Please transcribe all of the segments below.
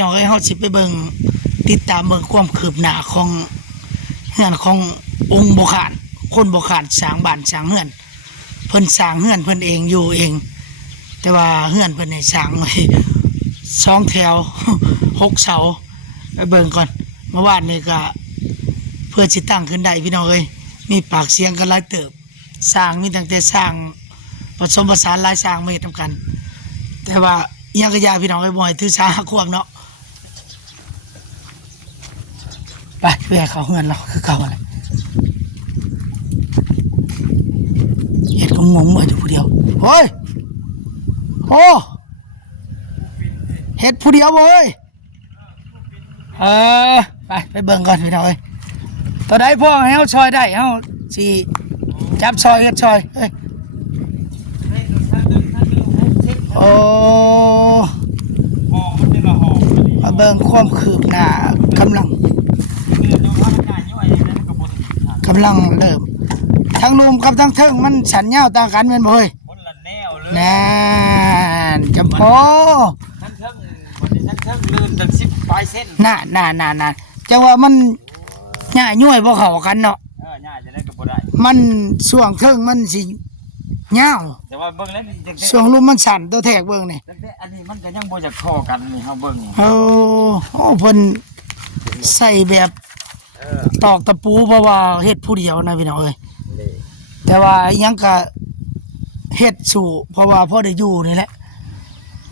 น้องเอ้ยเฮาสิไปเบิ่งติดตามเบิ่งความคืบหน้าของเฮือนขององค์บ่ขานคนบ่ขานสร้างบ้านสร้างเฮือนเพิ่นสร้างเฮือนเพิ่นเองอยู่เองแต่ว่าเฮือนเพิ่นให้สร้างไว้2 แถว 6 เสาไปเบิ่งก่อนเมื่อวานนี้ก็เพื่อสิตั้งขึ้นได้พี่น้องเอ้ยมีปากเสียงกันหลายเติบสร้างมีตั้งแต่สร้างผสมผสานหลายสร้างมาเฮ็ดนํกัน แต่ว่ายังกระยาพี่น้องไอ้บ่อยถือสาความเนาะไปแย่เขาเฮือนเราคือเก่าอะไรเฮ็ดก็งงเหมือนอยู่ผู้เดียวเฮ้ยโอ้เฮ็ดผู้เดียวเว้ยไปเบิ่งก่อนพี่น้องเอ้ยตัวใดพ่อให้เฮาซอยได้เฮาสิจับซอยเฮ็ดซอยเอ้ยโอ้มาเบิ่งความคืบหน้ากำลังเริ่มทั้งนุ่มกับทั้งเทิงมันสันยาวต่างกันแม่นบ่เฮ้ยนั่นจำพอทั้งเทิงลื่นตั้ง10ปลายเส้นน่ะจังว่ามันหญ้าย่วยบ่เข้ากันเนาะหญ้าจะได้ก็บ่ได้มันช่วงเทิงมันสิยาวแต่ว่าเบิ่งแล้วช่วงลุ่มมันสั่นตัวแทกเบิ่งนี่แต่อันนี้มันก็ยังบ่จะเข้ากันนี่เฮาเบิ่งโอ้เพิ่นใส่แบบตอกตะปูเพราะว่าเฮ็ดผู้เดียวนะพี่น้องเอ้ยแต่ว่ายังก็เฮ็ดสู่เพราะว่าพอได้อยู่นี่แหละ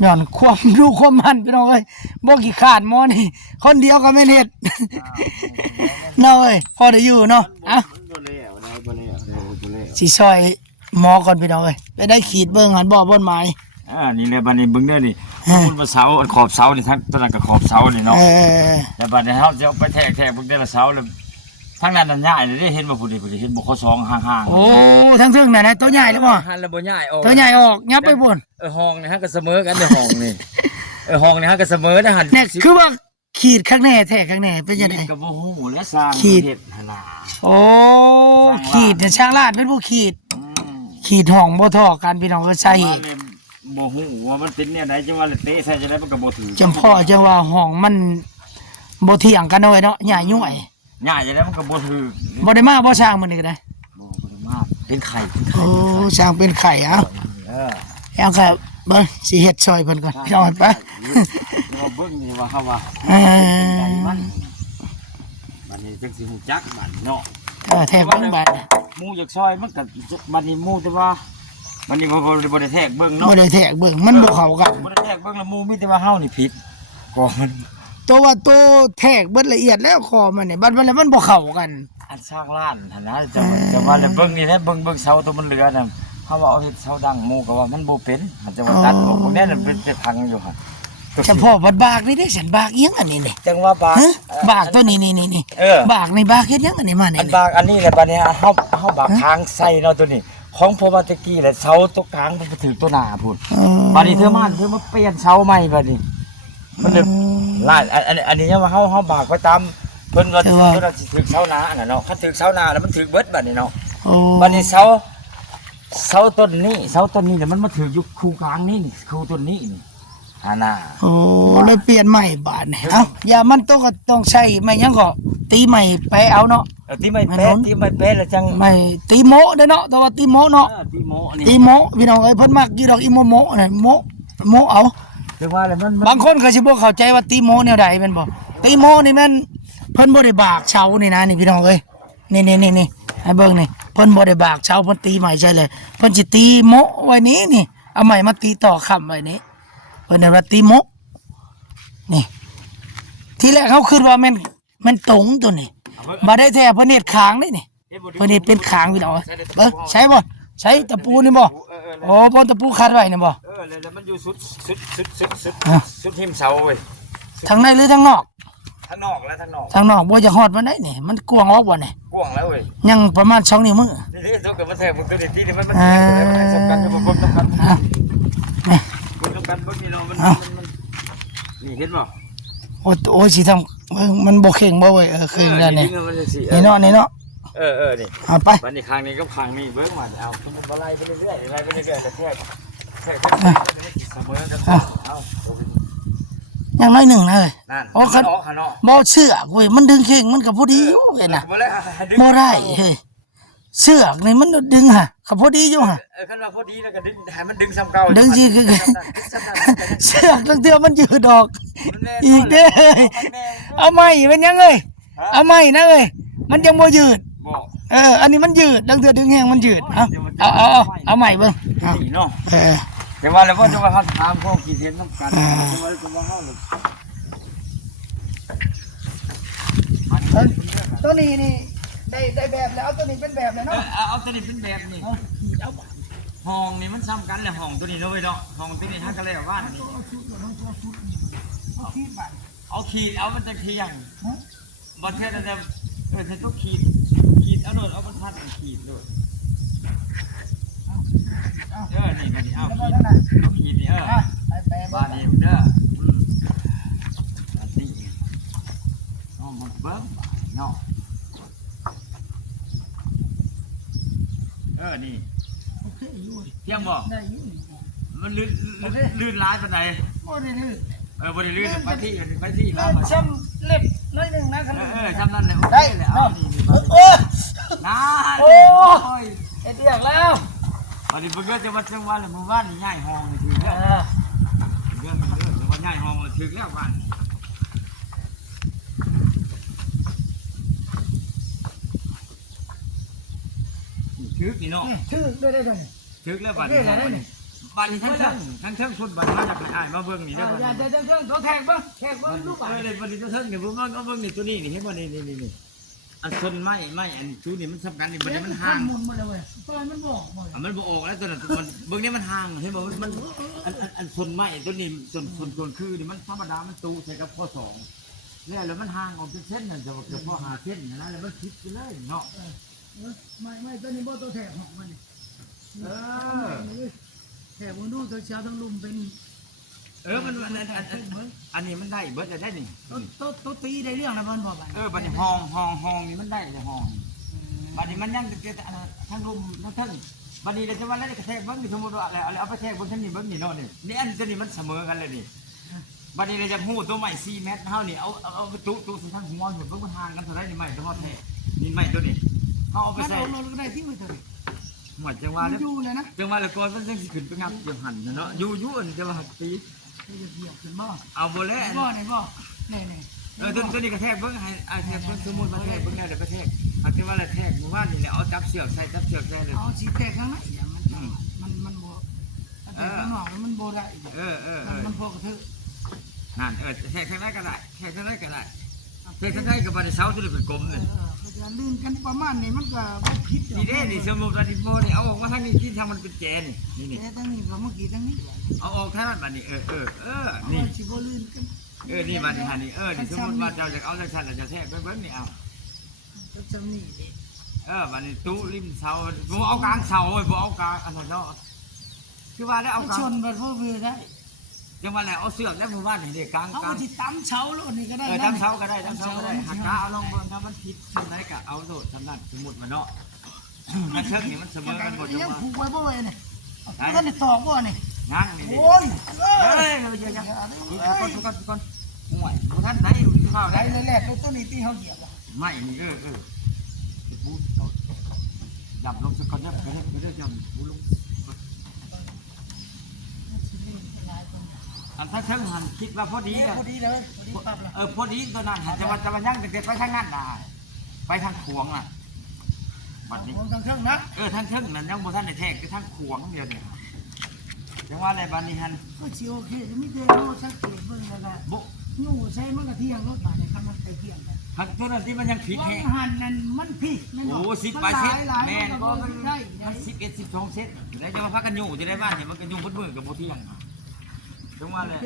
ย้อนความรู้ความมันพี่น้องเอ้ยบ่ขี้คร้านหมอนี่คนเดียวก็แม่นเฮ็ดเนาะเอ้ยพอได้อยู่เนาะอ่ะสิซอยหมอก่อนพี่น้องเอ้ยไปได้ขีดเบิ่งหันบ่บนไม้นี่แหละบัดนี้เบิ่งเด้อนี่คุณว่าเสาขอบเสานี่ทั้งตัวนั้นก็ขอบเสานี่เนาะแล้วบัดนี้เฮาจะไปแทกเบิ่งแต่ละเสาแล้วทั้งนั้นน่ะใหญ่เลยเห็นบ่ผู้ใดเห็นบ่เขา2ห่างๆโอ้ทั้งซึ่งน่ะตัวใหญ่หรือบ่หันแล้วบ่ใหญ่ออกตัวใหญ่ออกยับไปพุ่นห้องนี่ฮะก็เสมอกันในห้องนี่ห้องนี่ฮะก็เสมอได้หันเนี่ยคือว่าขีดข้างแน่แท้ข้างแน่เป็นจังได๋ก็บ่ฮู้แล้วสร้างเฮ็ดหั่นน่ะโอ้ขีดเนี่ยช่างลาดเป็นผู้ขีดห้องบ่เท่ากันพี่น้องก็ใช่บ่ฮู้ว่ามันเป็นแนวใดจังว่าเตะใส่จังได๋มันก็บ่ถือจำพ่อจังว่าห้องมันบ่เที่ยงกันเลยเนาะหญ้าย่วยหญ้าจังได๋มันก็บ่ถือบ่ได้มาบ่ช่างมื้อนี้ก็ได้บ่ได้มาเป็นไข่โอ้ช่างเป็นไข่เอ้าแล้วก็เบิ่งสิเฮ็ดซอยเพิ่นก่อนพี่น้องไปเบิ่งนี่ว่าเฮาว่าบัดนี้จังสิฮู้จักบัดเนาะแทกเบิ่งบัดหมู่อยากซอยมันก็บัดนี้หมู่แต่ว่ามันนี่บ่ได้แทกเบิ่งเนาะบ่ได้แทกเบิ่งมันบ่เข้ากันบ่ได้แทกเบิ่งแล้วหมู่มีแต่ว่าเฮานี่ผิดก่อนตัวว่าตัวแทกเบิดละเอียดแล้วคอมันนี่บัดแล้วมันบ่เข้ากันอันสร้างร้านหั่นนะจะว่าแล้วเบิ่งนี่แหละเบิ่งเสาตัวมันเหลือน่ะเฮาว่าเอาเฮ็ดเสาดังหมู่ก็ว่ามันบ่เป็นมันจะว่าตัดพวกนี้น่ะเป็นพังอยู่หั่นเฉพาะบากนี่ได้ฉันบากเอียงอันนี้นี่จังว่าบากตัวนี้บากในบากเฮ็ดยังอันนี้มานี่อันบากอันนี้แหละบัดนี้เฮาบากทางใส่เนาะตัวนี้ของพอมาตะกี้แหละเสาตัวกลางมันไปถึงตัวหน้าพุ่นบัดนี้เธอมาเปลี่ยนเสาใหม่บัดนี้มันลาดอันนี้ยังว่าเฮาบากไปตามเพิ่นว่าสิถึงเสาหน้าน่ะเนาะคันถึงเสาหน้าแล้วมันถึงเบิดบัดนี้เนาะบัดนี้เสาต้นนี้เนี่ยมันมาถึงอยู่คูกลางนี่คูต้นนี้นี่น่ะโอ้เลยเปลี่ยนใหม่บาดนี่เอ้าอย่ามันต้องใช้ไม่ยังก็ตีใหม่ไปเอาเนาะตีใหม่แปะแล้วจังไม่ตีโมเด้อเนาะแต่ว่าตีโมเนาะตีโมพี่น้องเอ้ยเพิ่นมักอยู่ดอกอีโมน่ะโมเอาเรียกว่าอะไรมันบางคนก็สิบ่เข้าใจว่าตีโมแนวใดแม่นบ่ตีโมนี่แม่นเพิ่นบ่ได้บากเช้านี่นะนี่พี่น้องเอ้ยนี่ให้เบิ่งนี่เพิ่นบ่ได้บากเช้าเพิ่นตีใหม่ใช่เลยเพิ่นสิตีโมไว้นี้นี่เอาใหม่มาตีต่อค้ำไว้นี้เพิ่นว่าตีโมนี่ทีแรกเขาคิดว่ามันตรงตัวนี้บ่ได้แท้เพิ่นเฮ็ดค้างนี่เพิ่นเฮ็ดเป็นค้างพี่น้องเบิ่งใช่บ่ใช้ตะปูนี่บ่โอ้เพิ่นตะปูคัดไว้นี่บ่แล้วมันอยู่สุดหิมเสาเว้ยทางในหรือทางนอกทางนอกแล้วทางนอกบ่จะฮอดมันได้นี่มันกว้างออกบ่นี่กว้างแล้วเว้ยยังประมาณ2นิ้วมือนี่ๆถ้าเกิดมันแทงมันตัวนี้ที่มันสำคัญอยู่บ่สำคัญมันสำคัญบ่นี่เนาะมันนี่เห็นบ่โอ้สิทำมันบ่เข่งบ่เว้ยเข่งแล้วนี่นี่เนาะนี่เอาไปบัดนี้ข้างนี้กับข้างนี้เบิ่งมาเอาเพิ่นบ่ไล่ไปเรื่อยๆแต่แทกเสมอกันเอา อย่างน้อยหนึ่งนะเอ้ย นั่น อ๋อคัน ออกหันเนาะ บ่เชือกเว้ยมันดึงเข่งมันก็พอดีอยู่เว้ยน่ะ บ่เลยดึง บ่ได้เฮ้ยเชือกนี่มันดึงฮะก็พอดีอยู่ฮะ คันว่าพอดีแล้วก็ดึงให้มันดึงซ้ำเก่า ดึงสิคือเชือกตั้งเทื่อมันยืดออกอีกเด้อเอาใหม่เป็นยังเอ้ยเอาใหม่นะเอ้ยมันยังบ่ยืด บ่ อันนี้มันยืดตั้งเทื่อดึงแห้งมันยืดเอาใหม่เบิ่งเอา นี่เนาะ เออ แต่ว่าแล้วว่าจะมาถามข้อคิดเห็นนำกันแต่ว่าจะว่าเฮาเลย ตัวนี้นี่ได้แบบแล้วเอาตัวนี้เป็นแบบแล้วเนาะ เอาตัวนี้เป็นแบบนี้ห้องนี่มันซ้ำกันเลยห้องตัวนี้เนาะเว้ยเนาะห้องตัวนี้ฮักกันแล้วบ้านนี่เอาขีดเอามันจะเคียงบ่เท่แต่จะต้องขีดเอาโดดเอาบรรทัดขีดโดดนี่มันเอาขีดนี่บ้านนี้เด้อนี่เอามันเบิ้งเนาะนี่เที่ยงบ่มันลื่นร้ายปานใด บ่ได้ลื่น บ่ได้ลื่นไปที่แล้ว ช้ำเล็บน้อยหนึงนะคัน จำนั่นแหละ ได้ เอา เนาะ นี่ โอ้ นะ โอ้ยเฮ็ดเรียกแล้ว วันนี้เพิ่นก็จะมาจังหวัดหมู่บ้านนี่ย้ายห้องนี่ถึงแล้วเรื่องจังหวัดย้ายห้องถึงแล้วบ้านถึกนี่เนาะ ชื่อได้ ถึกแล้วบ้านนี้บ้านนี้ทั้งคนบ้านมาจากไหนอ้ายมาเบิ่งนี่ได้อบ้าน อย่า นี้ เดินเขาแทงเบิ่งลูกไป เลยบ้านนี้ทั้งเนี่ยผมว่าเอาเบิ่งนี่ตัวนี้นี่เห็นบ่นี่อันต้นไม้อันชูนี่มันสำคัญนี่บัดนี้มันห่าง มุนมาเลยเว้ยตอนมันบอกบ่ มันบ่ออกแล้วตัวนั้นมันเบิ่งนี่มันห่างเห็นบ่มันอันต้นไม้ตัวนี้ส่วนคือนี่มันธรรมดามันตูใส่กับข้อ2แล้วมันห่างออกเป็นเส้นนั่นจะว่าเกือบพอ5เส้นนะแล้วมันคิดไปเลยเนาะ ไม่ตัวนี้บ่ตัวแทงของมัน แถบมึงดูตัวเช้าทั้งลุมเป็น มันอันนี้มันได้เบิดได้นี่ ตัวตีได้เรื่องนะมันบอกไป บัดนี้ห้องนี่มันได้แต่ห้องบัดนี้มันยังทั้งรุมทั้งบัดนี้เราจะว่าแล้วกระแทกเบิ่งนี่สมมุติว่าอะไรเอาไปแทกเบิ่งทั้งนี้เบิ่งนี่เนาะนี่อันตัวนี้มันเสมอกันเลยนี่บัดนี้เราจะฮู้ตัวใหม่4เมตรเฮานี่เอาตู้ทั้งหัวหมดเบิ่งมันห่างกันเท่าไหร่นี่ใหม่ตัวฮอดแท้นี่ใหม่ตัวนี้เฮาเอาไปใส่ เราได้ที่มือเถอะ หมดจังว่าแล้ว อยู่เลยนะ จังว่าแล้วก่อนมันจังสิขึ้นไปงับอยู่หั่นเนาะอยู่อันจะว่าตี เหยียบขึ้นบ่ เอาบ่แล้ว บ่ไหนบ่นี่ ตัวนี้กระแทกเบิ่งให้แทกเบิ่งสมมุติมาแทกเบิ่งแล้วเดี๋ยวไปแทกเอาที่ว่าแล้วแทกหมู่บ้านนี่แหละเอาจับเชือกใส่เลย เอาสีแตกข้างในมันบ่แต่ข้างนอกมันบ่ได้มันพอกระทึก นั่นแทกข้างในก็ได้แทกข้างในก็ได้แทกข้างในก็บ่ได้เสาตัวนี้เป็นกลมนี่ เขาจะลื่นกันประมาณนี้มันก็ผิด นี่เด้นี่สมมุติว่านี่บ่นี่เอาออกมาทางนี้ที่ทางมันเป็นแกนนี่ แต่ตั้งนี้ก็เมื่อกี้ตั้งนี้ เอาออกทางนั้นบัดนี้นี่ สิบ่ลื่นกัน นี่บัดนี้นี่นี่สมมุติว่าเจ้าจะเอาจังซั่นแล้วจะแทกเบิ่งนี่เอา ก็จำนี่ดิ บัดนี้ตู้ริมเสาบ่เอากลางเสาบ่เอากลางอันนั้นเนาะคือว่าแล้วเอากลาง ชนแบบพวกเรือได้ จังว่าแล้วเอาเสือกแล้วหมู่บ้านนี่เด้กลาง เขา กลาง ที่ตั้มเช้าแล้วนี่ก็ได้ ตั้งเสาก็ได้ตั้งเสาก็ได้หักกาเอาลงเบิ่งถ้ามันผิดทำไรก็เอาโดดสำนักสมุดมาเนาะมันเชิงนี่มันเสมอกันหมดจัง ยัง ว่า ผูกไว้บ่เลยนี่ก็ได้ตอกบ่นี่ นั่งนี่ดิ โอ้ย เฮ้ยเราจะก่อนห่วยท่านไหนข้าว ได้ ได้ แรกๆตัวนี้ที่เขาเหยียบ ไม่นี่พูดดับลงสักก่อนจะไปได้จำพูดลงอันถ้าเชิงหันคิดว่าพอดี พอดีเลยพอดีปั๊บละ พอดีตัวนั้นหันจะมายั่งเด็กไปทางนั้นได้ไปทางขวงอ่ะบัดนี้ ทางเครื่องนะ ทางเชิงนั้นยังบ่ท่านได้แทกคือทางขวงเดียวนี่จังว่าอะไรบัดนี้หัน ก็สิโอเคจะมีเดโนสักเกตเบิ่งแล้วก็ บุ ยู่ใช้มันก็เที่ยงรถบาดนี่คันมันไปเที่ยงกัน หักตัวนั้นที่มันยังผิดแฮะ หันนั่นมันผิด โอ้10 ไปเซ็ตแม่นบ่ มั มัน ได้ 11 12เซตแล้วจะมาพักกันอยู่จะได้บ้านเนี่ยมันก็อยู่บนมือกับบ่เที่ยงจังว่าเลย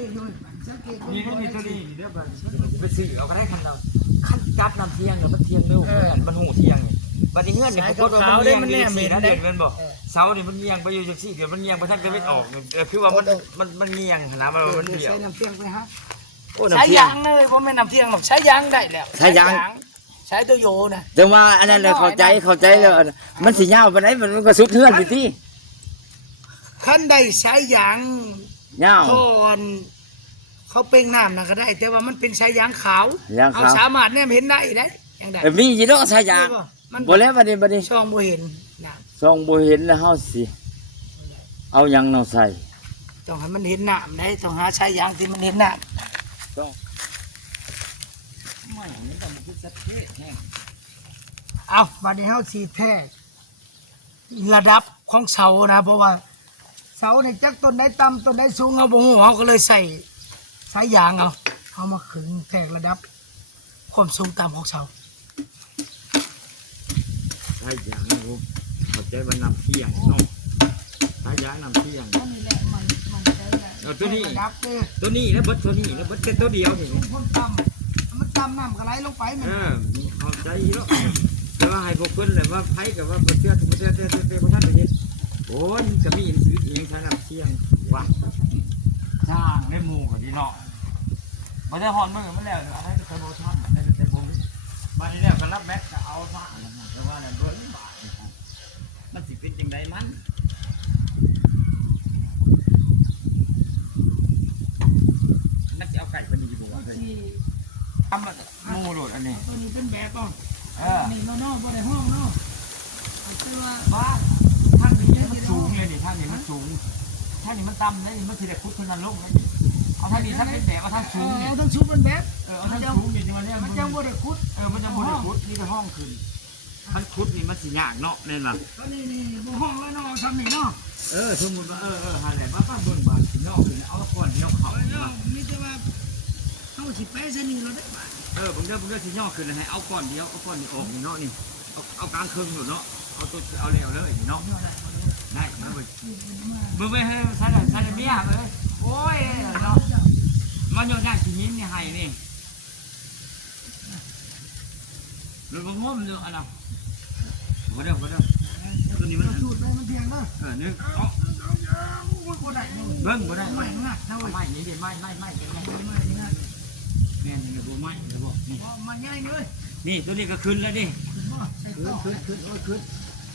สังเกต นี่ตัวนี้เด้อบัดไปซื้อเอาก็ได้คันเราคันจับน้ำเที่ยงมันเที่ยงเร็วมันหูเที่ยงบัดนี้เฮือนนี่ปรากฏว่ามันเงียง4เดือนแม่นบ่เสานี่มันเงียงไปอยู่จัง4เดือนมันเงียงบ่ทันจะเวทออกคือว่ามันเงียงนะมันเดี่ยว ใช้น้ำเที่ยงไปฮะ โอ้ ใช้ น้ำเที่ย ยาง งเลยผมไม่น้ำเที่ยงหรอกใช้ยางได้แล้วใช้ตัวโยนะ จังว่าอันนั้นเลยเข้าใจแล้วมันสิยาวปานใดมันก็สุดเฮือนสิที่ ขั้นใดใช้ยาง ยาว คอน เขาเป่งน้ำน่ะก็ได้ แต่ว่ามันเป็นสายยางขาว ยางขาว เอาสามารถเนี่ยเห็นได้ได้ยังได้ มีอยู่เนาะสายยาง มัน บ่แล้วบัดนี้ ช่องบ่เห็นน้ ซองบ่เห็นแล้วเฮาสิ เอาหยังเนาะใส่ ำต้องให้มันเห็นน้ำได้ต้องหาสายยางที่มันเห็นน้ ต้องไม่มันต้องคือสะเทศแน่ ำเอาบัดนี้เฮาสีแท้ระดับของเสานะ เพราะว่าเสาเนี่ยจักต้นใดต่ำต้นใดสูงเอาบ่ฮู้เฮาก็เลยใส่สายยางเอามาขึงแทกระดับความสูงต่ำของเสา สายยางนะผมเข้าใจว่านำเที่ยงเนาะสายยางนำเที่ยง นี่แหละมันได้แหละ เอาตัวนี้ ระดับเด้อ ตัวนี้แล้วเบิดตัวนี้แล้วเบิดแค่ตัวเดียวนี่ คนต่ำมันต่ำน้ำก็ไหลลงไปมัน เข้าใจแล้วแต่ว่าให้พวกเพิ่นเลยว่าไผกับว่าบ่เชื่อบ่เชื่อบ่ท่านไปเฮ็ดโอ้ยจะมีอินซื้อเองใช้นำเที่ยงว่ะช่างได้หมู่ก็ดีเนาะบ่ได้ฮอดมื้อมันแล้วอะไรก็เคยบ่ทำได้แต่ผมบัดนี้แล้วก็รับแม็กก็เอาซะแต่ว่านั่นเบิ่งบาทมันสิเป็นจังไดมันนักจะเอาไก่เป็นอยู่บ่ว่าเพิ่นทำมาหมู่โหลดอันนี้ ตัวนี้เป็นแบบป่ะ นี่นอกบ่ได้ห้องเนาะคือว่า บ้านท่านนี้มันสูงเลยนี่ท่านนี้มันสูงท่านนี้มันต่ำเลยนี่มันทีเด็กคุดคนนั้นลงเลยนี่เอาท่านนี้ท่านเป็นแบบเอาท่านสูงนี่ เอาทั้งชุดเป็นแบบ เอาท่านสูงนี่ที่มันเนี่ย มันจังบ่ได้คุด มันจะบ่ได้คุดนี่ก็ห้องขึ้นท่านคุดนี่มันสิยากเนาะแน่นล่ะ ก็นี่บ่ห้องแล้วเนาะซ้ำนี่เนาะ สมมุติว่าหาแหละมาป้าเบิ่งบาทสินอกขึ้นเอาก่อนเดียวเขา มีแต่ว่าเฮาสิไปซะนี่เราได้บาด บางเด้อสิย่อขึ้นให้เอาก่อนเดียวเอาก่อนนี่ออกนี่เนาะนี่เอากลางครึ่งหนูเนาะเอาตัวเอาแล้วเลยเนาะได้มาเบิ่งเบิ่งไปให้ใส่เมียเลยโอ้ยเนาะมันอยู่ด้านที่ยิ้มนี่ให้นี่เราบ่งมอยู่อันน่ะบ่ได้ตัวนี้มัน สูตรไปมันเพียงเด้อ นึงเอา บ่ได้ เบิ่งบ่ได้ ไม่ ไม่ งัดเท่า ไม่นี่ดิไม่เป็นไง ไม่งัด แม่นี่บ่ไม่บ่นี่ บ่มาใหญ่เลย นี่ตัวนี้ก็ขึ้นแล้วนี่ บ่ใส่ต่อ ขึ้น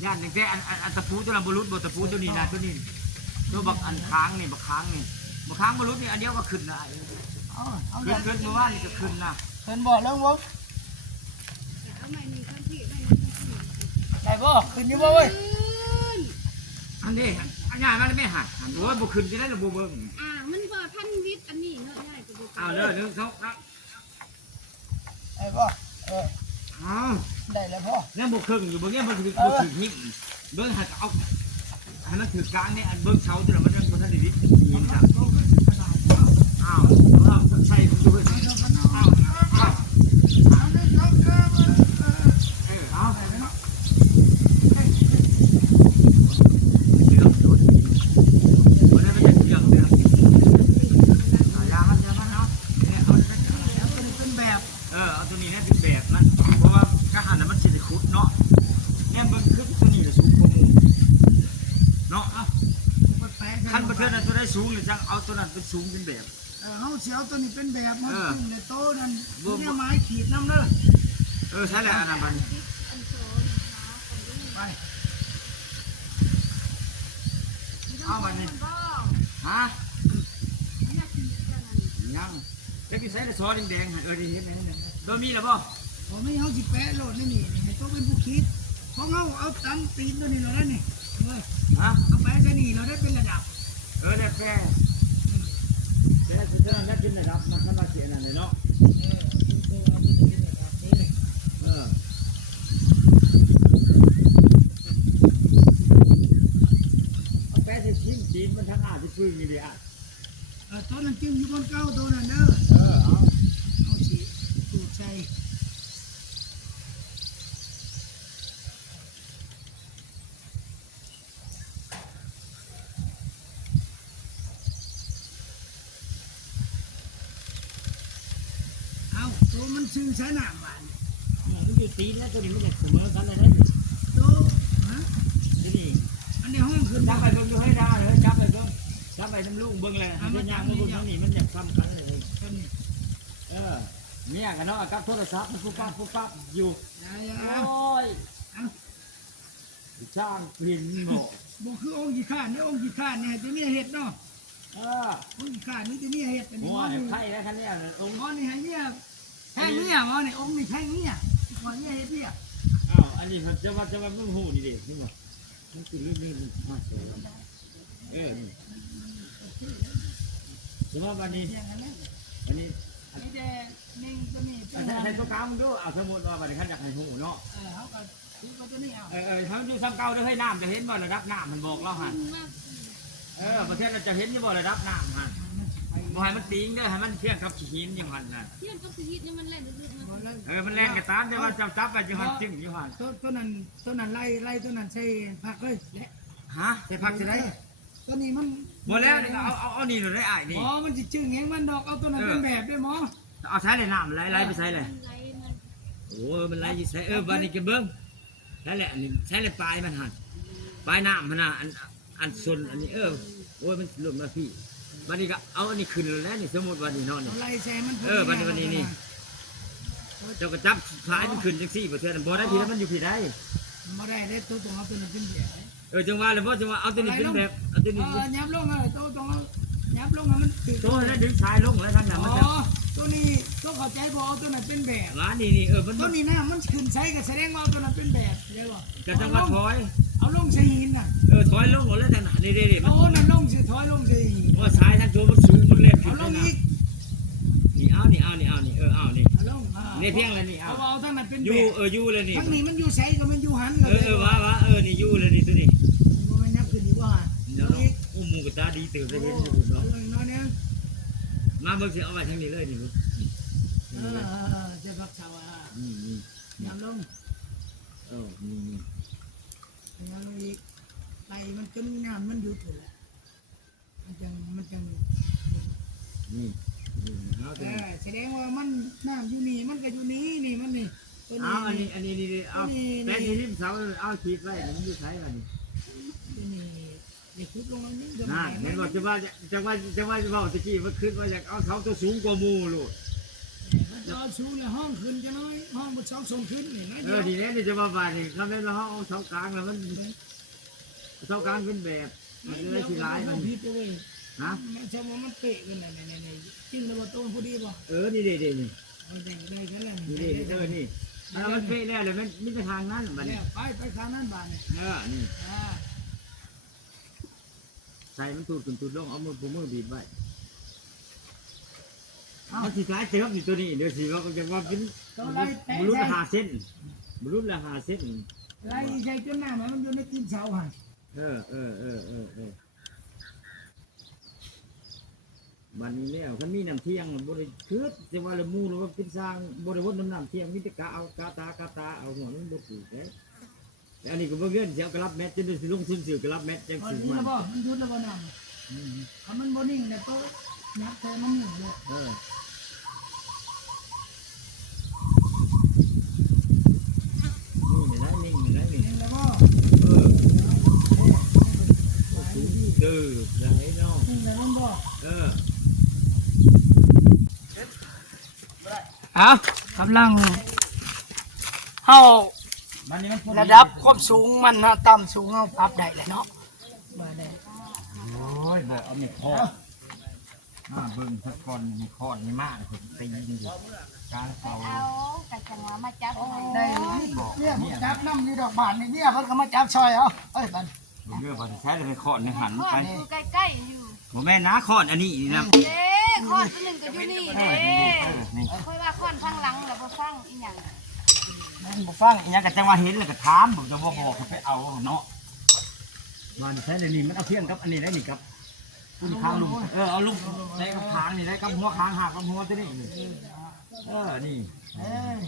ย่านแต่อันตะปูตัวนั้นบ่รุดบ่ตะปูตัวนี้นะตัวนี้ตัวบักอันค้างนี่บักค้างบ่รุดนี่อันเดียวก็ขึ้นนะ เอา ขึ้นเมื่อวานนี่ก็ขึ้นนะ เพิ่นบ่แล้วบ่ได้บ่ขึ้นอยู่บ่เว้ย อันนี้อันใหญ่มันไม่หักโอ้ยบ่ขึ้นจะได้ระบบเบิ่ง มันบ่ทันวิทย์อันนี้เนาะยายก็บ่ เอาเลยนึงเขา ได้บ่เอา ได้แล้วพ่อ แล้วบ่ครึ่งอยู่บ่เงี้ยมันคือบ่ถึงหิ้งเบิ่งหักเอาให้มันถือกลางนี่อันเบิ่งเสาตัวนั้นมันบ่ทันได้ดิหิ้งจ้ะอ้าวใส่อยู่เพิ่นเอาเอาตัวนี้เนี่ยเป็นแบบนั้นเพราะว่ากระหันน่ะมันสิได้ขุดเนาะเนี่ยเบิ่งคือตัวนี้สูงกว่าหมู่เนาะคันบ่เทื่อนั้นตัวได้สูงหรือจังเอาตัวนั้นเป็นสูงเป็นแบบ เฮาสิเอาตัวนี้เป็นแบบมันขึ้นในโตนั่นเนี่ยไม้ขีดน้ำเด้อ ใช่แหละอันนั้นมัน ไป เอามันนี่ฮะยังจะกินใส่ซอสแดงๆให้ดีเฮ็ดแม่นบ่มีแล้วบ่ ผมมีเฮาสิแปะโลดนี่ให้โตเป็นผู้คิดของเฮาเอาตั้งตีนตัวนี้เราได้นี่ฮะ เอาแปะซะนี่เราได้เป็นระดับ ได้แป้แต่สุดท้ายแล้วกินนะครับมันก็มาเสียนั่นเลยเนาะเอาแป้ที่ชิ้นจีนมันทั้งอาที่พึ่งนี่ดิอ่ะ ตัวนั้นจิ้มอยู่บนเก้าตัวนั้นเด้อ เอาสิสูดใส่เอาตัวมันชื่อใช้หนามบาน มันอยู่ตีนแล้วตัวนี้มันจะเสมอกันเลยนะ ตัวฮะ นี่ อันนี้ห้องขึ้น จับไปเบิ่งอยู่ให้ได้เลยจับไปเบิ่งจับไปทำลูกเบิ่งเลยมันยางมาเบิ่งนี่มันอยากซ้ำกันเลยเนี่ยกันเนาะกับโทรศัพท์มันปุ๊บปั๊บอยู่ ได้ โอ้ยช่างเปลี่ยนโง่ บ่คือองค์กี่ข้านนี่องค์กี่ข้านเนี่ยตัวนี้เห็ดเนาะ มึงขาดนี่จะมีเหตุอันนี้ โอ้ ว่าย นี่ ไข่แล้วคันเนี้ยองค์ อ๋อนี่ให้เนี่ยแพงเนี่ยอ๋อนี่องค์นี่แพงเนี่ยก่อนเนี่ยเฮ็ดเนี่ย อ้าวอันนี้จะว่ามึงหูนี่ดินี่ว่ามันคือเรื่องนี้มาสวยนี่สมมติวันนี้ อย่างนั้นนะ วันนี้ นี่แต่นิ่งตัวนี้ตัว ใช้ นี้ ใช้ตัวกลางมึงดูเอาสมมติว่าวันนี้ขันอยากให้หูเนาะ เขาก็ซื้อตัวนี้เอา ทำดูซ้ำเก่าด้วยให้น้ำจะเห็นบ่ระดับน้ำมันบอกเราหัน มาก ประเทศเราจะเห็นที่บ่ระดับน้ำหันบ่ให้มันติงเด้อให้มันเทียงกับหินอย่างหันน่ะ เที่ยงกับชีวิตนี่มันแล่นลึกๆนะ มันแรงกระตามแต่ว่าจับไปจังหันจึงอยู่หัน ตัวนั้นไล่ตัวนั้นใช้ผักเลยและ ฮะใส่ผักจะได้ ตัวนี้มัน บ่แล้วเอานี่เลยได้นี่ อ๋อมันจิจื้อเงี้ยมันดอกเอาตัวนั้นเป็นแบบได้หมอ เอาใช้เลยน้ำไหลไปใช้เลย มันไหลมัน โอ้มันไหลอยู่ใช้วันนี้ก็เบิ่งใช้แหละนี่ใช้เลยปลายมันหันปลายน้ำมันน่ะอันส่วนอันนี้โอ้ยมันหลุดมาพี่วันนี้ก็เอาอันนี้ขึ้นแล้วนี่สมมติวันนี้นอนนี่ ไล่ใช้มัน วันนี้นี่เจ้าก็จับท้ายมันขึ้นจังซี่บ่เทื่อนั้นบ่ได้พี่แล้วมันอยู่พี่ได้ มาได้ตัวตรงเอาตัวนั้นเป็นแบบ จังว่าเลยบ่จังว่าเอาตัวนี้เป็นแบบเอาตัวนี้ ยับลงเลยตัวตรงยับลงมันติด โตแล้วดึงสายลงแล้วท่านน่ะมัน อ๋ จะ อตัวนี้ต้องเข้าใจพอเอาตัวนั้นเป็นแบบ ร้านนี่มัน ตัวนี้นะมันขึ้นใช้กับแสดงว่าตัวนั้นเป็นแบบได้ป่ะ ก็จังว่าถอย เอาลงใช้หินน่ะ ถอยลงแล้วท่านน่ะนี่มัน โอ้นั่นลงสิถอยลงใช้หิน ว่าสายทางตัวมันสูงมันเล่น เอาลงอีก นี่เอานี่นี่ เอาลง นี่เพียงแล้วนี่ เอาทั้งนั้นเป็น อ แบ ยู่ บ อยู่เลยนี่ ทั้งนี้มันอยู่ใช้กับมันอยู่หันกับ ว่านี่อยู่เลยนี่ตัวนี้ มันยับขึ้นดีว่า เนาะอุ้มหมูกระตาดีตื่นไปเห็นอยู่ เอา เนาะ ลงน้อยเนี่ย มาเบิ่งสิเอาไว้ทางนี้เลยนี่ จะพักชาวา นี่ ยับลง นี่ ยับลงอีกไตมันก็มีน้ำมันอยู่ถูกแหละมันจัง นี่เอา แสดงว่ามันน้ำอยู่นี่มันก็อยู่นี่นี่มันนี่ตัว เอาอัน นี้ นี้เอาแต่นี่ริมเสาเอาขีดไว้มันอยู่ไสล่ะนี่ ตัวนี้อย่าคุดลงอันนี้ นั่นเห็นบอกจะว่าบอกตะกี้ว่าขึ้นว่าอยากเอาเขาตัวสูงกว่าหมู่ลูก จอชูในห้องขึ้นจะน้อยห้องบนเสาส่งขึ้นนี่นะ ทีนี้นี่จะมาบาดนี่ถ้าแม่นเราเอาเสากลางแล้วมันเสากลางเป็นแบบมันจะได้ทีร้ายมัน ผิดเลย ฮะ มันจะว่ามันเตะกันในจิ้มแล้วว่าตัวมันพอดีป่ะ นี่เด็นี่ มันแต่งได้กันแล้ว นี่แล้วมันเป๊ะแล้วเลยมันมีแต่ทางนั้นมัน แล้วไปข้างนั้นบ้านนี่ นี่ใส่มันตูดลงเอามือบีบไว้เอาทีท้ายเติมอยู่ตัวนี้เดี๋ยวสิว่าจะว่าเป็นบรุษ5 เส้นบรุษละ5 เส้น ไล่ใช้จนหน้ามันอยู่ในตีนเสาหัน มันนี้แล้วถ้ามีน้ำเที่ยงบริคือจะว่าละมูหรือว่าเป็นสร้างบริวารน้ำเที่ยงมิตรกะเอากาตาเอาหัวมันบุกอยู่แต่อันนี้ก็บ่เงินเสียกระลับแมทจะได้สิลงทุนซื้อกระลับแมทจัง ตอน สิ นี้ มั แล้ว น บ่มันยุดแล้วบ่น้ำถ้ามันบ่นิ่งเนี่ยตัวนับแต่มันหนึ่งเลย นี่ นิ่งแล้วบ่ อย่างนี้เนาะ นิ่งแล้วมันบ่ กำลังเฮา มันนี่มัน ระดับความสูงมันนะต่ำสูงเฮาปรับได้เลยเนาะบ่ได้ โอ้ยบอกเอาไม่คอมาเบิ่งสักก่อนไม่คอนี่มากเลยตีดีการเป่า เอากระจังหวะมาจับให้ ได้เนี่ยจับน้ำนี่ดอกบานนี่เนี่ยเพิ่นก็มาจับซอยเอาเอ้ยบัด เรื่องว่าใช้เลยคอนี่หัน ข้อ ไป อยู่ใกล้ๆอยู่ ผมแม่น้าคออันนี้นะ เด้ข้อตัวหนึ่งก็อยู่นี่เด้ นี่ ค่อยว่าข้อนฟังหลังแล้วบ่ฟังอีหยัง มันบ่ฟังอีหยังก็จังว่าเห็นแล้วก็ถามผมจะบ่บอกไปเอาเนาะมันใช้เลยนี่มันเอาเทียงกับอันนี้ได้นี่ครับคุณค้างลุงเอาลุงได้กับค้างนี่ได้กับหัวค้างหักกับหัวตัวนี้นี่นี่ เอ้ย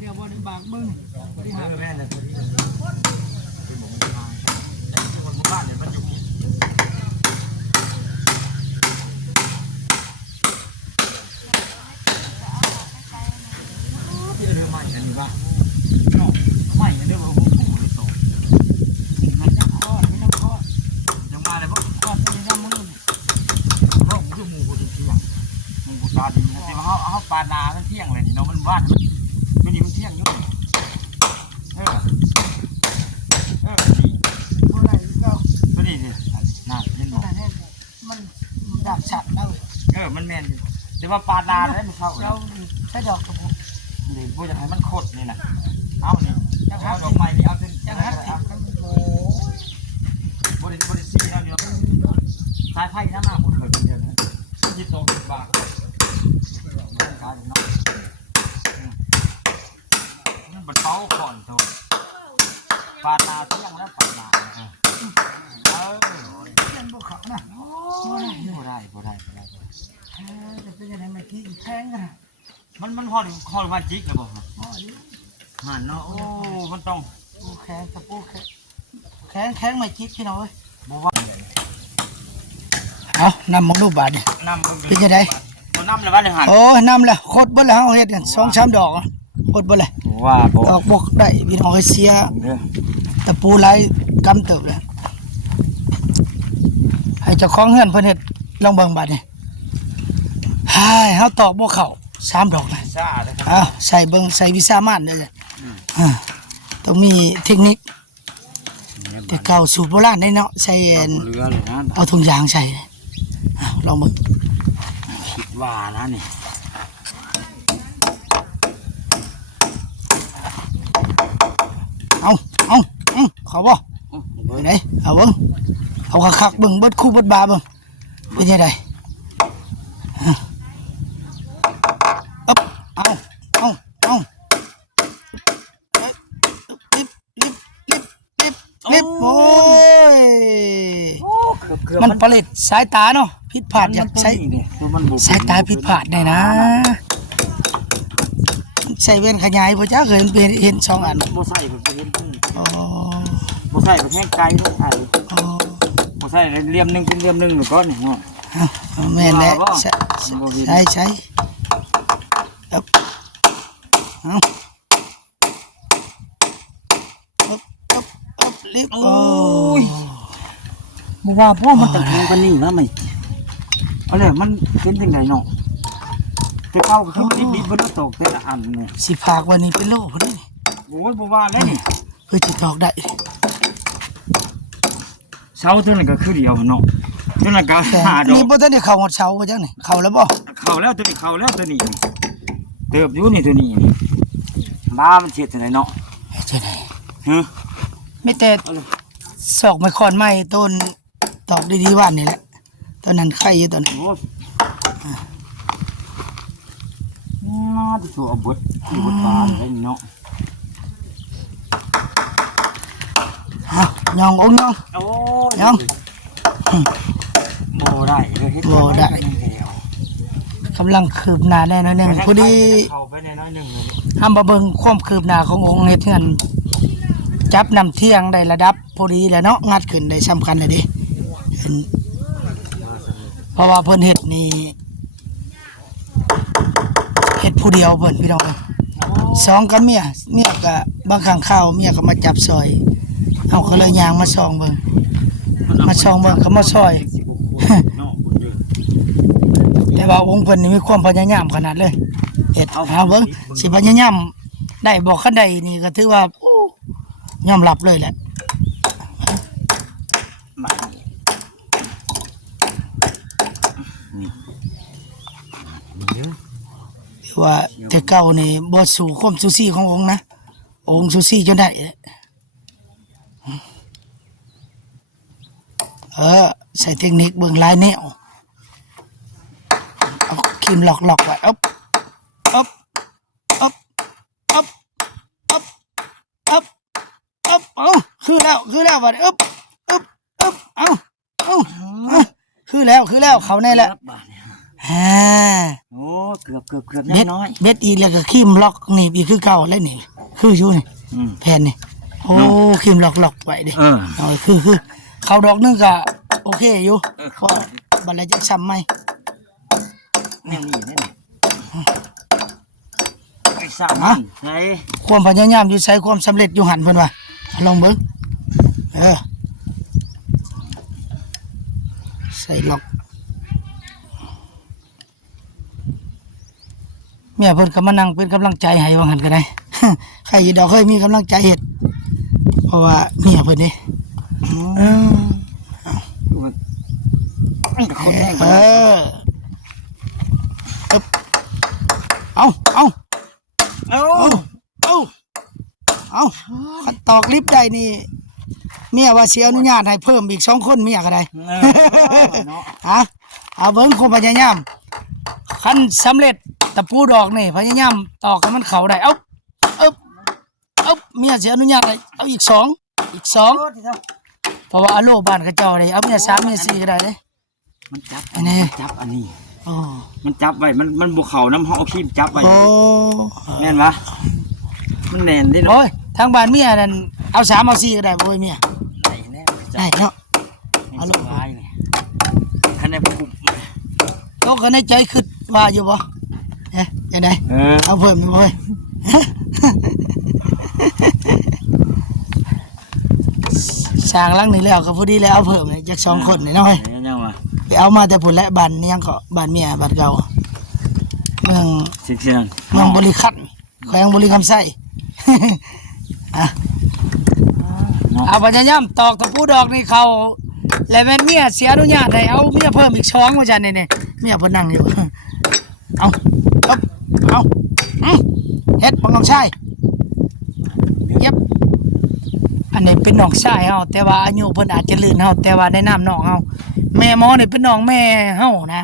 เรียกว่าในบากมึงบริหาร แม่เลยตัวนี้ที่ผมทาง มันบุกการดินแต่ว่าเฮาปลานามันเที่ยงเลยนี่เนาะมันว่านมันนี่มันเที่ยงอยู่นี่ตัวนี้ดิน่าเห็นบ่ มันดับฉัดแล้ว มันแม่นแต่ว่าปลานาได้มันเข้า เราใช้ดอกกระบอก นี่บ่อยากให้มันโคตรนี่น่ะเอานี่จังหาดอกไม้นี่เอาเป็นจังหาบ่ได้ซีเอาเดี๋ยวสายไฟน้ำมาบ่เคยเป็นเดือนนะยี่โตบาทมันขายเนาะมันบัดเป้าก่อนตัวปลานาเที่ยงแล้วปลานาเล่นบุกเขานะ บ่ได้จะเป็นยังไงเมื่อกี้แทงกัน มันฮอดมาจิกแล้วบ่ครับหันเนาะโอ้มันต้อง ปูแข็งตะปูแข็งไม่จิตพี่น้อย บ่ว่า เอานำมังรูปบาทเนี่ย นำ เป็นยังไง บ่นำแล้วว่าหัน โอ้นำแล้วโคตรเบิ้ลแล้วเฮ็ดกัน2-3 ดอกโคตรเบิ้ลเลย ว่าบ่ ดอกบกได้พี่น้องเสีย เด้อ ตะปูไหลกำเติบเลยให้เจ้าของเฮือนเพิ่นเฮ็ดลองเบิ่งบาดนี่ฮายเฮาตอกบ่เข้า3 ดอกเลย ซ่าเด้อ อ้าวใส่เบิ่งใส่วิสามันเด้อจ้ะต้องมีเทคนิคแต่เก่าสูตรโบราณได้เนาะใส่ เรือเลยนะ เอาถุงยางใส่ลองเบิ่ง คิดว่านะนี่ เอาเขาบ่ไปไหนเอาเบิ่งเอาคักๆเบิ่งเบิดคู่เบิดบาเบิ่งเป็นจังไดอึ๊บเอาลิบโอ้ย เกือบ มันผลิตสายตาเนาะผิดพลาดจากใช้สายตาผิดพลาดได้นะใส่เว้นขยายพระเจ้าเคยเห็น2 อัน บ่ใส่เพิ่นเห็น อ๋อ บ่ใส่เพิ่นแห้งไกลเด้อใส่ อ๋อ บ่ใส่เหลี่ยมนึงเป็นเหลี่ยมนึงหรือก้อนนี่เนาะ แม่นแหละใช้เอาลิบโอ้ย บ่ว่าพ่อมันตะแคงปานนี้นะมั้ยเอาเลยมันเป็นจังไดเนาะแต่เก่าก็คือมันดิบๆบ่ได้ตกแต่ละอันนี่ สิพากวันนี้เป็นโลพอดี โอ้ยบ่ว่าแล้วนี่ จิตอกได้ เสาตัวนั้นก็คือเดียวเนาะตัวนั้นก็หาดอ นี่ ก บ่ทันได้เข้าหอดเสาบ่จังนี่เข้าแล้วบ่ เข้าแล้วตัวนี้เติบอยู่นี่ตัวนี้นี่บ้ามันเฮ็ดจังไดเนาะ จังได๋ ฮะ ไม่แต่ศอกไม้คอนไม้ต้นตอกดีๆว่านนี่แหละตอนนั้นไข่อยู่ตอนนั้น โอ้น่าจะตัวเอาบดปลาได้เนาะ ยององยอง โอ้ ยัง บ่ได้เลยเฮ็ด บ่ได้ กำลังคืบหน้าแน่นอนหนึงพอดี เข้าไปในน้อยหนึงเลย ทำมาเบิ่งความคืบหน้าขององค์เฮ็ดเฮือนจับน้ำเที่ยงได้ระดับพอดีแล้วเนาะงัดขึ้นได้สำคัญเลยเดิเพราะว่าเพิ่นเฮ็ดนี่เฮ็ดผู้เดียวเพิ่นพี่น้องสองกับเมียก็บางครั้งข้าวเมียก็มาจับซอยเอาก็เลยย่างมาส่องเบิ่งมาส่องเบิ่งก็มาซอย แต่ว่าองค์เพิ่นนี่มีความพยายามขนาดเลยเฮ็ดเอาเบิ่งสิพยายามได้บอกคันใดนี่ก็ถือว่าโอ้ยอมรับเลยแหละถือว่าแต่เก่านี่บ่สู่ความซูซี่ขององค์นะองค์ซูซี่จนได้ใส่เทคนิคเบิ่งลายแนวเอาครีมหลอกไว้อ๊บเอาคือแล้วบัดอ๊บเอาคือแล้วเขาแน่แล้วฮ่า โอ้เกือบ เบ็ด น้อย เบ็ดอีกแล้วก็ครีมล็อกนี่อีกคือเก่าแล้วนี่คืออยู่นี่แผ่นนี่โอ้ครีมล็อกไว้ดิเอาคือเขาดอกนึงก็โอเคอยู่เพราะบัดแล้วจะซ้ำไหม แม่นี่นี่ไอ้สามใช่ ความพยายามอยู่ใช้ความสำเร็จอยู่หันเพิ่นว่าลองเบิ่งใส่ล็อก มียเพิ่นก็มานั่งเป็นกำลังใจให้ว่างั้นก็ได้ ใครอยู่ดอกเคยมีกำลังใจเฮ็ดเพราะว่าเมียเพิ่นนี่เออ กับคนแห้ง เออเอา เอ้า คันตอกลิฟต์ได้นี่เมียว่าสิอนุญาตให้เพิ่มอีก2คนเมียก็ได้ เนาะ ฮะเอาเบิ่งความพยายามคันสำเร็จตะปูดอกนี่พยายามตอกให้มันเข้าได้เอาเมียสิอนุญาตให้เอาอีก2เพราะว่าอโลบ้านเขาเจ้าได้เอาเมีย3เมีย4ก็ได้เด้ มันจับ อันนี้ จับอันนี้ โอ้ มันจับไว้มันบ่เข้าน้ำห้องเอาครีมจับไว้ โอ้ แม่นปะมันแน่นดิเนาะ โอ้ยทางบ้านเมียนั่นเอา3เอา4ก็ได้บ่เมีย ได้แน่ ได้เนาะ เอาลงไปนี่คันได้ปุ๊บ โตก็ในใจคิดว่าอยู่บ่เอ๊ะจังได๋ เอาเพิ่มอยู่บ่เว้ย สร้างหลังนี่แล้วก็พอดีแล้วเอาเพิ่มเลยจัก2คนนี่เนาะเว้ย ยังวะ ไปเอามาแต่พุ่นและบ้านนี่ยังก็บ้านเมียบ้านเก่าเมือง เสียง เมืองบริคันแขวงบริคำไส้ อ่ะเอาพยายามตอกตะปูดอกนี่เขาแล้วแม่นเมียเสียอนุญาตให้เอาเมียเพิ่มอีก2ว่าจันนี่ๆเมียเพิ่นนั่งอยู่ เอาเฮ็ดบ่น้องชายเย็บอันนี้เป็นน้องชายเฮาแต่ว่าอายุเพิ่นอาจจะลื่นเฮาแต่ว่าในน้ำน้องเฮาแม่หมอนี่เป็นน้องแม่เฮานะ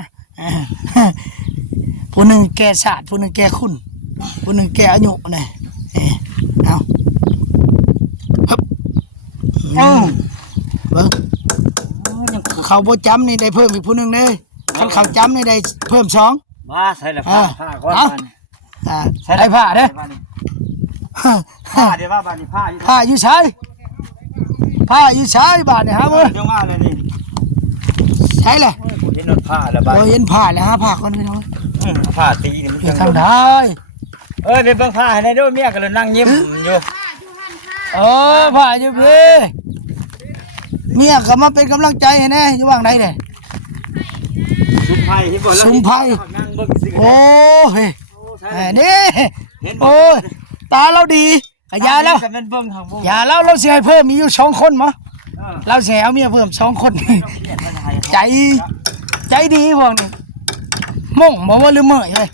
ผู้หนึงแก่ศาสตร์ผู้หนึงแก่คุณผู้หนึงแก่อายุนี่เอาฮึบเบิ่ง ยัง เขาบ่จำนี่ได้เพิ่มอีกผู้หนึงเด้คันเขาจำนี่ได้เพิ่ม2 มาใส่ละผ้าก้อน ได้ผ้าเด้ ผ้าเดี๋ยวว่าบานนี่ผ้าอยู่ ผ้าอยู่ใช้บาทนี่ฮะมื้อ เดี๋ยวว่าเลยนี่ ใช้เลย ผมเห็นรถผ้าแล้วบาน เห็นผ้าแล้วฮะผ้าก่อนพี่น้อง ผ้าตีนี่มัน อยู่ จั ทาง ง ใด ไปเบิ่งผ้าให้ได้ด้วยเมียก็เลยนั่งยิ้มอยู่ ผ้าอยู่พี่เมียก็มาเป็นกำลังใจให้แน่อยู่ว่างใดเด้ ซุ้มไผ่ที่บ่แล้ว ซุ้มไผ่ นั่งเบิ่งสิ โอ้เฮ้ยนี่โอ้ยตาเราดีขยาแล้ว กันเป็นเบิ่งทางบ่ อย่าเราสิให้เพิ่มมีอยู่2คนมั้งเราสิให้เอาเมียเพิ่ม2คนใจดีพวกนี้ม่งบ่ว่าหรือเมื่อยเว้ย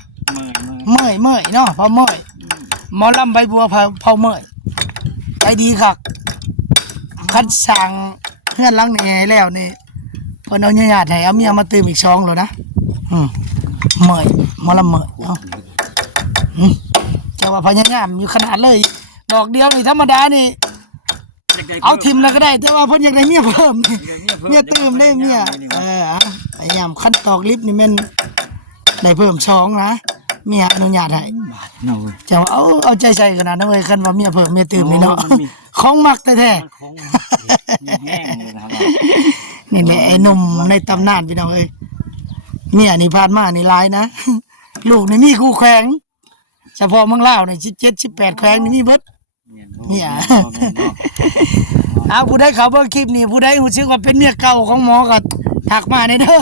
เมื่อยเนาะพอเมื่อยหมอลำใบบัวเผาเมื่อยใจดีคักคันสั่งเพื่อนหลังนี่ให้แล้วนี่เพิ่นเอาญาติให้เอาเมียมาเติมอีก2แล้วนะเมื่อยหมอลำเมื่อยเนาะจะว่าพยายามอยู่ขนาดเลยดอกเดียวนี่ธรรมดานี่เอาทิมแล้วก็ได้แต่ว่าเพิ่นอยากได้เมียเพิ่มนี่เมียเติมได้เมียพยายามคันตอกลิฟต์นี่แม่นได้เพิ่ม2นะเมียอนุญาตให้ เนาะ จะว่าเอาใจใส่ขนาดนั้นเว้ยคันว่าเมียเพิ่มเมียเติมนี่เนาะของมักแท้ แห้งเลยนะครับ ๆนี่แหละไอ้หนุ่มในตำนานพี่น้องเอ้ยเมียนี่ผ่านมานี่หลายนะ ลูกนี่มีคู่แข่งเฉพาะเมืองลาวนี่17 18แขวงนี่มีเบิดเนี่ยเอาผู้ใดเขาเบิ่งคลิปนี่ผู้ใดรู้สึกว่าเป็นเมียเก่าของหมอก็ทักมาได้เด้อ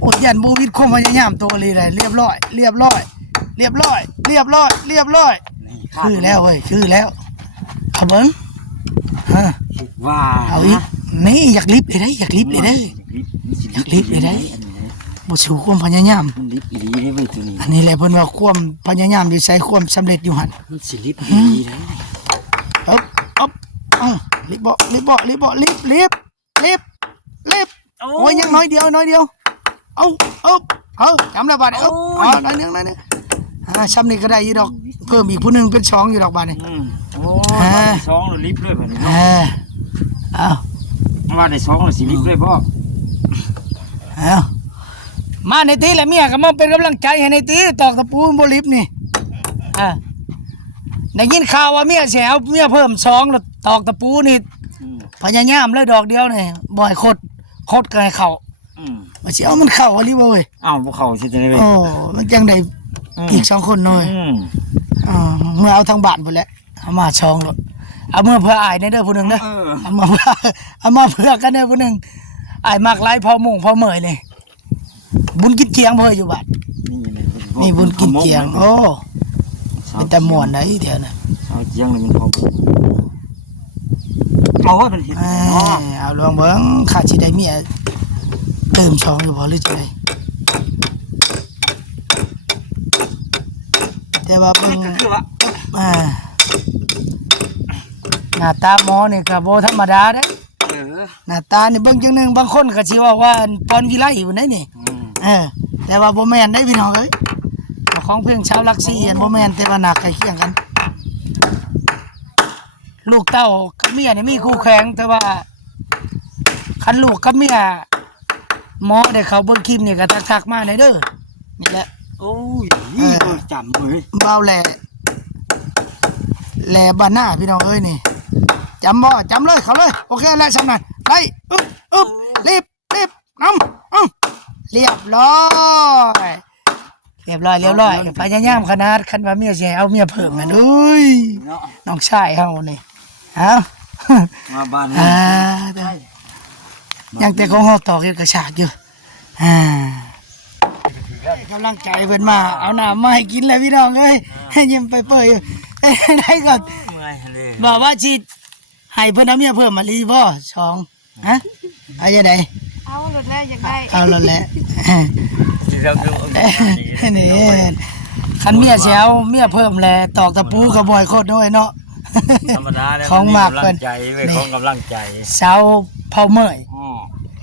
โอ้ยยันบูวิดคมพยายามตัวเลยเรียบร้อยคือแล้วเว้ยคือแล้วเอาเบิ่ง ว่า เอาอีกนี่อยากลิฟต์เลยได้อยากลิฟต์เลยได้บ่สู้ความพยายาม มันลิบอีหลีได้เว้ยตัวนี้ อันนี้แหละเพิ่นว่าความพยายามอยู่ใส่ความสำเร็จอยู่หั่น มันสิลิบอีหลีได้ ลิบโอ้ยยังน้อยเดียวเอาจำได้บาดเอาน้อยนึงซ้ำนี่ก็ได้อยู่ดอกเพิ่มอีกผู้นึงเป็น2อยู่ดอกบาดนี่ โอ้สองแล้วลิบเลยบัดนี้ เอา ว่าได้2แล้วสิลิบเลยพ่อ เอามาในตีแหละเมียก็มาเป็นกำลังใจให้ในตีตอกตะปูบ่ลิฟนี่ได้ยินข่าวว่าเมียสิเอาเมียเพิ่ม2แล้วตอกตะปูนี่พยายามเลยดอกเดียวนี่บ่ให้คดก็ให้เข้าว่าสิเอามันเข้าอะลิบ่เว้ย อ้าวบ่เข้าสิจะได้เว้ย โอ้มันจังได้อีก2คนหน่อยเมื่อเอาทางบ้านพุ่นแหละเอามา2รถเอาเมื่อเพื่ออ้ายในเด้อผู้นึงเด้อเอามาเพื่อกันเด้อผู้นึง อ้ายมักหลายพอมุ่งพอเมยเลยบุญกินเจียงเพิ่นอยู่บัดนี่บุญกินเจียงโอ้เป็นตะม่วนได้เดี๋ยวน่ะ ชาวเจียงนี่มันพอเอาว่าเป็นเห็ดเนาะ เอาลองเบิ่งข้าสิได้เมียเติมช่องอยู่บ่หรือจังไดแต่ว่าเบิ่ง ก็คือว่า อ่าหน้าตาหมอนี่ก็บ่ธรรมดาเด้ หน้าตานี่เบิ่งจังหนึงบางคนก็สิว่าปอนวิไลพุ่นได้นี่แต่ว่าบ่แม่นได้พี่น้องเอ้ยของเพิ่งชาวลักซี่อันบ่แม่นแต่ว่าหนักใกล้เคียงกัน ลูกเต้ากับเมียนี่มีคู่แข่งแต่ว่าคันลูกกับเมียหมอได้เขาเบิ่งคลิปนี่ก็ทักมาได้เด้อนี่แหละ โอ้ยจำเลย เบาแหล่บ้านหน้าพี่น้องเอ้ยนี่จำบ่จำเลยเขาเลยโอเคแล้วสำนันไล่อึ๊บรีบน้ำเรียบร้อยพยายามขนาดคันว่าเมียสิเอาเมียเพิ่มกันเอ้ย เนาะ น้องชายเฮานี่เอา มาบ้าน ได้ยังแต่ของเฮาตอกอยู่กระฉากอยู่กำลังใจเพิ่นมาเอาน้ำมาให้กินเลยพี่น้องเอ้ยให้ยิ้มไปเปื่อยได้ก่อน เมื่อยเลย บอกว่าสิให้เพิ่นเอาเมียเพิ่มมาลีบ่สองฮะเอาจังได๋ เอารถแล้วอยากได้ เอาแล้วแหละ ที่เราดู นี่คันเมียสิเอาเมียเพิ่มแลตอกตะปูก็บ่อยโคตรน้อยเนาะ ธรรมดาแล้ว ของมากเพิ่น ใจเว้ยของกำลังใจ สาวเผาเมย อ๋อ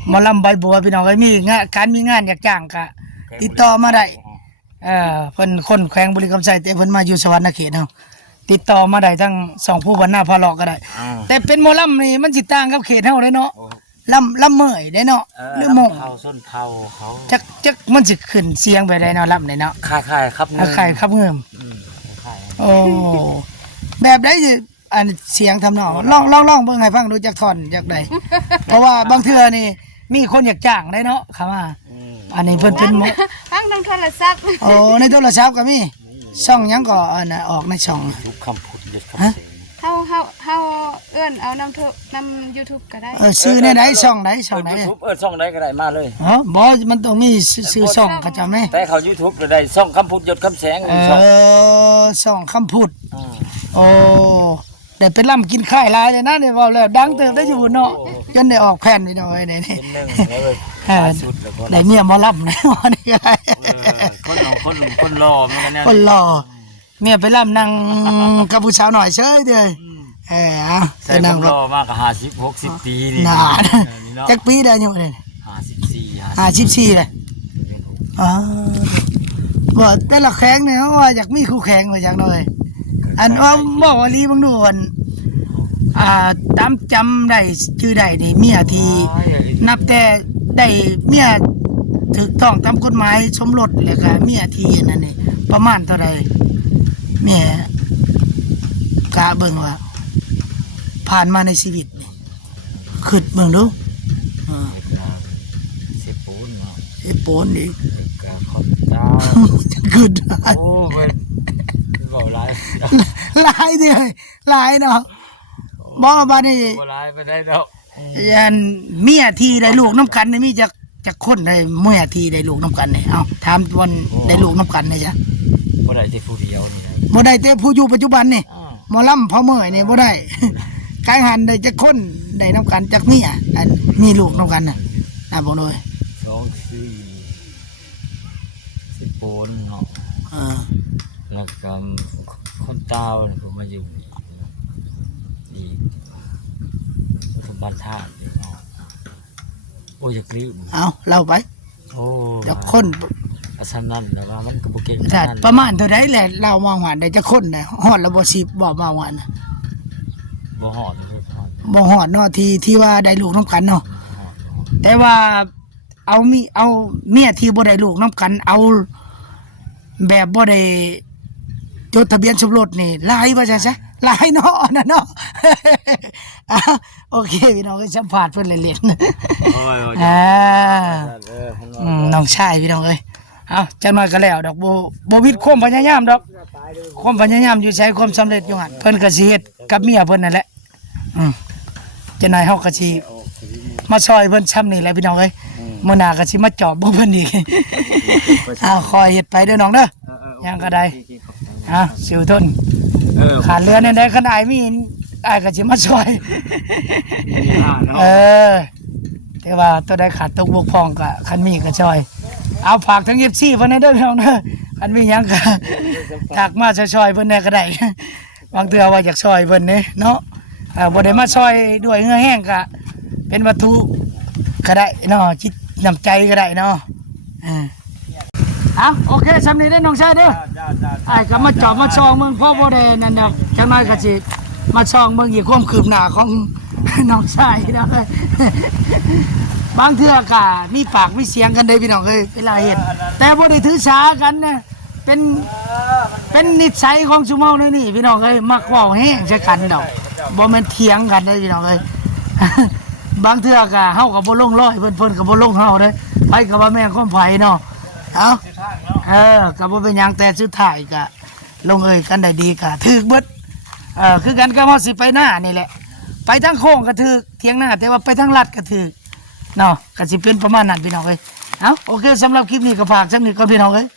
หมอลำใบบัวพี่น้องเอ้ยมีงานการมีงานอยากจ้างก็ติดต่อมาได้เพิ่นคนแขวงบุรีคำไสแต่เพิ่นมาอยู่สวรรณเขตเฮาติดต่อมาได้ทั้งสองผู้บรรณาพาเลาะก็ได้ แต่เป็นหมอลำนี่มันสิต่างกับเขตเฮาได้เนาะลำเมยได้เนาะหรือหมง เผาส้นเผาเขา จักมันสิขึ้นเสียงไปได้เนาะลำได้เนาะ ค่ายครับ ไข่ครับเงิม ค่าย โอ้แบบได้สิอันเสียงทำนองลองเบิ่งให้ฟังดูจักท่อนจักใดเพราะว่าบางเทื่อนี่มีคนอยากจ้างได้เนาะครับว่าอันนี้เพิ่นเป็นหมอ ทั้งทางโทรศัพท์ โอ้ในโทรศัพท์ก็มีช่องหยังก็อันน่ะออกในช่อง ทุกคำพูดยึดคำเสียง เฮาเอิ้นเอานำ YouTube ก็ได้ ชื่อในใดช่องใดช่องใด YouTube ช่องไหนก็ได้มาเลย อ๋อบ่มันต้องมีชื่อช่องเขาจำไหม แต่เขา YouTube เลยได้ช่องคำพูดยศคำแสงช่อง ช่องคำพูดโอ้ได้เป็นล่ำกินข้ายหลายเลยนะเนี่ยเว้าแล้วดังเติบได้อยู่เนาะจนได้ออกแผ่นพี่น้องไอ้นี่ เป็นหนึ่งเลยสุดแล้วก็ ได้เมียหมอลำนะวันนี้ก็ได้ คนรอเหมือนกันเนี่ย คนหล่อเมียไปล่ำนั่งกับผู้สาวหน่อยเฉยเด้อเอา ใส่ ไป ผ นั่ง ม ร ร ถ อมากกับ50-60 ปีนี่ นานจักปีได้ยังไง 54เลยอ๋อบ่แต่ละแข้งเนี่ยว่าอยากมีคู่แข่งว่าจังหน่อยอันว่าบอกว่าลีบางดูอันตามจำได้ชื่อได้นี่เมียที่นับแต่ได้เมียถูกต้องตามกฎหมายสมรสแล้วก็เมียที่นั่นนี่ประมาณเท่าใดเมียกะเบิ่งว่า ผ่านมาในชีวิตนี่คิดเบิ่งดู สิปูนเนาะ ไอ้โปนนี่ ก็ขอบเจ้า คิด โอ้เว้ยเว้าหลาย หลายเด้อหลายเนาะบ่ว่าบัดนี้ บ่หลายไปได้ดอก ยันเมียที่ได้ลูกน้ำกันนี่มีจักคนได้เมียที่ได้ลูกน้ำกันนี่เอ้าถามวันได้ลูกน้ำกันนี่จ้ะ บ่ได้ที่ผู้เดียวนี่นะ บ่ได้แต่ผู้อยู่ปัจจุบันนี่ อ้าว หมอลำพ่อเมื่อยนี่บ่ได้ กายหันได้จักคนได้น้ำกันจักเมียอันมีลูกน้ำกันน่ะบอกหน่อย 2 4สิปูนเนาะ แล้วก็คนเต้าผมมาอยู่นี่ทุบ้านท่านี่เนาะโอ้ยอยากรีบ เอาเล่าไป โอ้ จักคน อาสนั่นแต่ว่ามันก็บ่เก่ง ถ้าประมาณเท่าใดแหละเรามาหวานได้จักคนน่ะฮอดแล้วบ่10บ่มาหวานน่ะ บ่หอดเลยหอด บ่ฮอดเนาะที่ว่าได้ลูกน้ำกันเนาะ หอด แต่ว่าเอาเมียที่บ่ได้ลูกน้ำกัน เอาแบบบ่ได้จดทะเบียนสมรสนี่หลายว่าจังซะหลายเนาะนั่นเนาะ อ่ะโอเคพี่น้องก็สัมภาษณ์เพิ่นเล่น โอ้ย ๆน้องชายพี่น้องเอ้ยเอาจังน้อยก็แล้วดอกบ่วิดความพยายามดอกความพยายามอยู่ใช้ความสำเร็จอยู่หั่นเพิ่นก็สิเฮ็ดกับเมียเพิ่นนั่นแหละจังน้อยเฮาก็สิ มาซอยเพิ่นซ้ำนี่แหละพี่น้องเอ้ยมื้อหน้าก็สิมาจอบบ่เพิ่นอีกอ้าวคอยเฮ็ดไปเด้อน้องเด้อยังก็ได้สิวทนขาดเรือเนี่ยได้คันอายมีอายก็สิมาซอยแต่ว่าตัวใดขาดตกบกพร่องก็คันมีก็ซอยเอาฝากทั้ง24เพิ่นเด้อพี่น้องเด้อคันมีหยังก็ทักมาซอยๆเพิ่นแน่ก็ได้บางเทื่อว่าอยากซอยเพิ่นเนาะบ่ได้มาซอยด้วยเหงื่อแห้งก็เป็นวัตถุก็ได้เนาะจิตน้ำใจก็ได้เนาะโอเคสำนี้ได้น้องชายเด้อไอ้ก็มาจอบมาช่องเมืองพ่อบ่ได้นั่นดอกจังน้อยก็สิมาช่องเมืองอีกความคืบหน้าของน้องชายเนาะบางเทื่อก็มีปากมีเสียงกันได้พี่น้องเอ้ยเวลาเฮ็ดแต่บ่ได้ถือสากันนะเป็นนิสัยของชุมเฮานี่พี่น้องเอ้ยมักเว้าแห้งใส่กันดอกบ่แม่นเถียงกันเด้อพี่น้องเอ้ยบางเทื่อก็เฮาก็บ่ลงร้อยเพิ่นก็บ่ลงเฮาเด้อไผก็ว่าแม่นความไผเนาะก็บ่เป็นหยังแต่สุดท้ายก็ลงเอยกันได้ดีก็ถึกเบิดคือกันก็เฮาสิไปหน้านี่แหละไปทางโค้งก็ถึกเถียงหน้าแต่ว่าไปทางลัดก็ถึกเนาะก็สิเป็นประมาณนั้นพี่น้องเอ้ยโอเคสำหรับคลิปนี้ก็ฝากจังนี้ก่อนพี่น้องเอ้ย